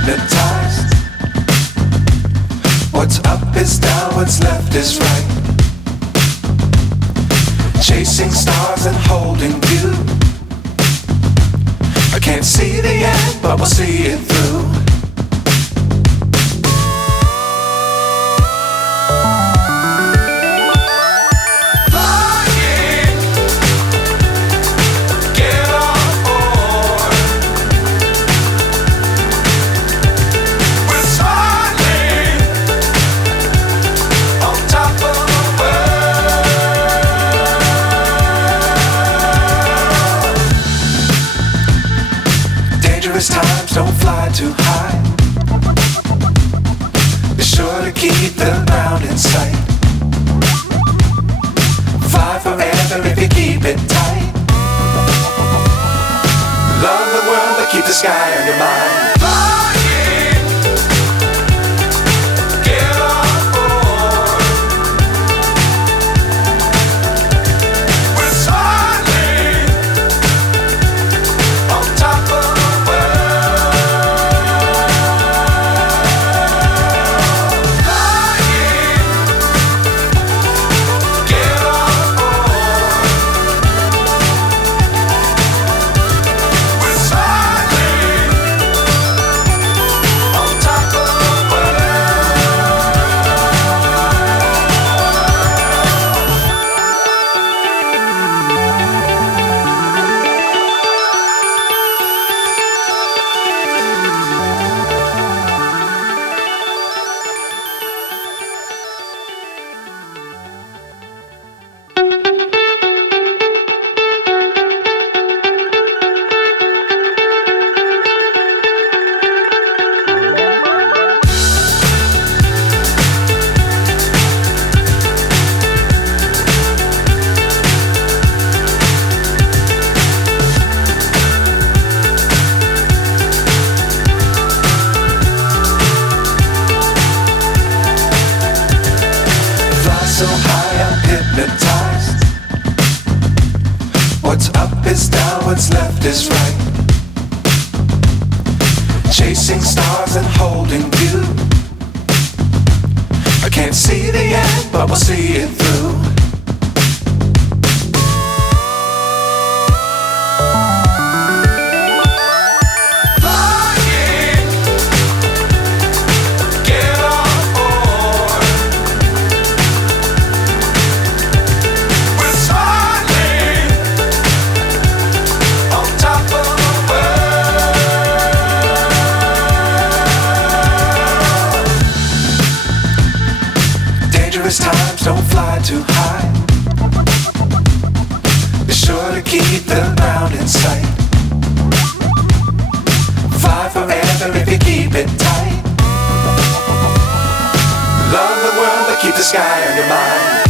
hypnotized. What's up is down, what's left is right. Chasing stars and holding you. I can't see the end, but we'll see it through. Times don't fly too high. Be sure to keep the ground in sight. Fly forever if you keep it tight. Love the world but keep the sky on your mind. So high I'm hypnotized. What's up is down, what's left is right. Chasing stars and holding you. I can't see the end, but we'll see it through. Times don't fly too high. Be sure to keep the ground in sight. Fly forever if you keep it tight. Love the world but keep the sky on your mind.